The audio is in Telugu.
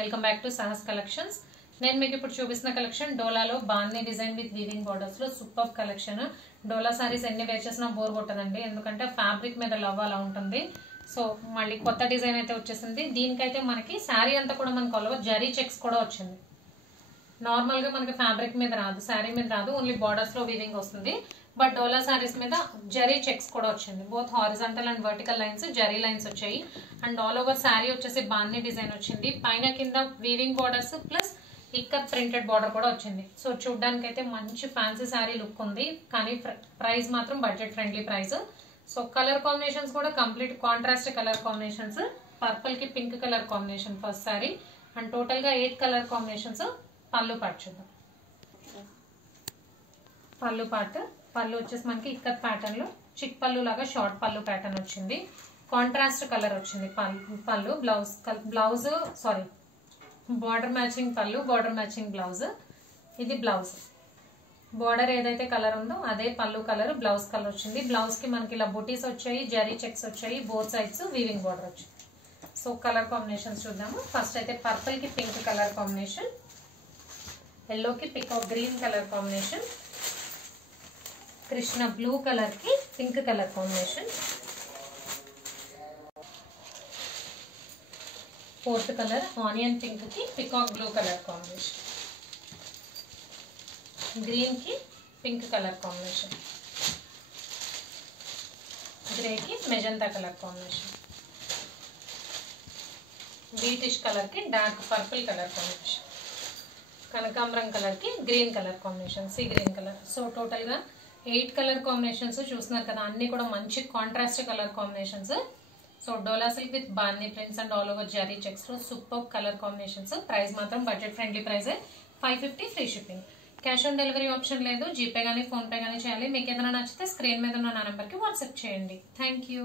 Welcome back to Sahas collections. నేను మీకు ఇప్పుడు చూపిస్తున్న కలెక్షన్ డోలాలో బాందీ డిజైన్ విత్ వీవింగ్ బోర్డర్స్ లో సూపర్ కలెక్షన్. డోలా సారీస్ ఎన్ని వేర్ చేసినా బోర్ కొట్టదండి, ఎందుకంటే ఫ్యాబ్రిక్ మీద లవ్ అలా ఉంటుంది. సో మళ్ళీ కొత్త డిజైన్ అయితే వచ్చేసింది. దీనికైతే మనకి శారీ అంతా కూడా మనకు కొలవ జరీ చెక్స్ కూడా వచ్చింది. నార్మల్ గా మనకి ఫ్యాబ్రిక్ మీద రాదు, శారీ మీద రాదు, ఓన్లీ బోర్డర్స్ లో వీవింగ్ వస్తుంది. బట్ డోలా సారీస్ మీద జరీ చెక్స్ కూడా వచ్చింది. Both horizontal and vertical lines, zari lines వచ్చాయి. అండ్ ఆల్ ఓవర్ శారీ వచ్చేసి బాందీ డిజైన్ వచ్చింది. పైన కింద weaving borders plus ikat printed border కూడా వచ్చింది. సో చూడడానికి అయితే మంచి ఫ్యాన్సీ శారీ లుక్ ఉంది, కానీ ప్రైస్ మాత్రం budget friendly price. So colour combinations కూడా complete contrast colour combinations. Purple కి pink colour combination first sari. And total గా 8 కలర్ కాంబినేషన్స్. పళ్ళు పార్ట్ చూద్దాం. పళ్ళు పార్ట్, పళ్ళు వచ్చేసి మనకి ఇక్కత్ ప్యాటర్న్ లో చిక్ పళ్ళు లాగా షార్ట్ పళ్ళు ప్యాటర్న్ వచ్చింది. కాంట్రాస్ట్ కలర్ వచ్చింది pallu. Blouse sari border matching pallu, border matching blouse. ఇది బ్లౌజ్. బార్డర్ ఏదైతే కలర్ ఉందో అదే పళ్ళు కలర్, బ్లౌజ్ కలర్ వచ్చింది. బ్లౌజ్ కి మనకి ఇలా బుటీస్ వచ్చాయి, జరీ చెక్స్ వచ్చాయి, బోత్ సైడ్స్ వీవింగ్ బార్డర్ వచ్చింది. సో కలర్ కాంబినేషన్స్ చూద్దాము. ఫస్ట్ అయితే పర్పుల్ కి పింక్ కలర్ కాంబినేషన్, ఎల్లో కి peacock green colour combination, Krishna blue colour కి pink colour combination, fourth colour onion pink కి peacock blue colour combination, green కి పింక్ కలర్ కాంబినేషన్, గ్రే కి magenta colour combination, whitish colour కి డార్క్ పర్పుల్ కలర్ కాంబినేషన్, కనకాంబరం కలర్ కి green colour combination, sea green colour. So total గా 8 కలర్ కాంబినేషన్స్ చూస్తున్నారు కదా, అన్ని కూడా మంచి contrast colour combinations. So Dola silk with బాందీ prints and all over zari checks లో సూపర్ కలర్ కాంబినేషన్స్. ప్రైస్ మాత్రం budget friendly price, 550 free shipping. Cash on delivery option లేదు, జీపే గానీ ఫోన్ పే గానీ చేయాలి. మీకు ఏదైనా నచ్చితే స్క్రీన్ మీద ఉన్న నా నెంబర్ కి వాట్సాప్ చేయండి. Thank you.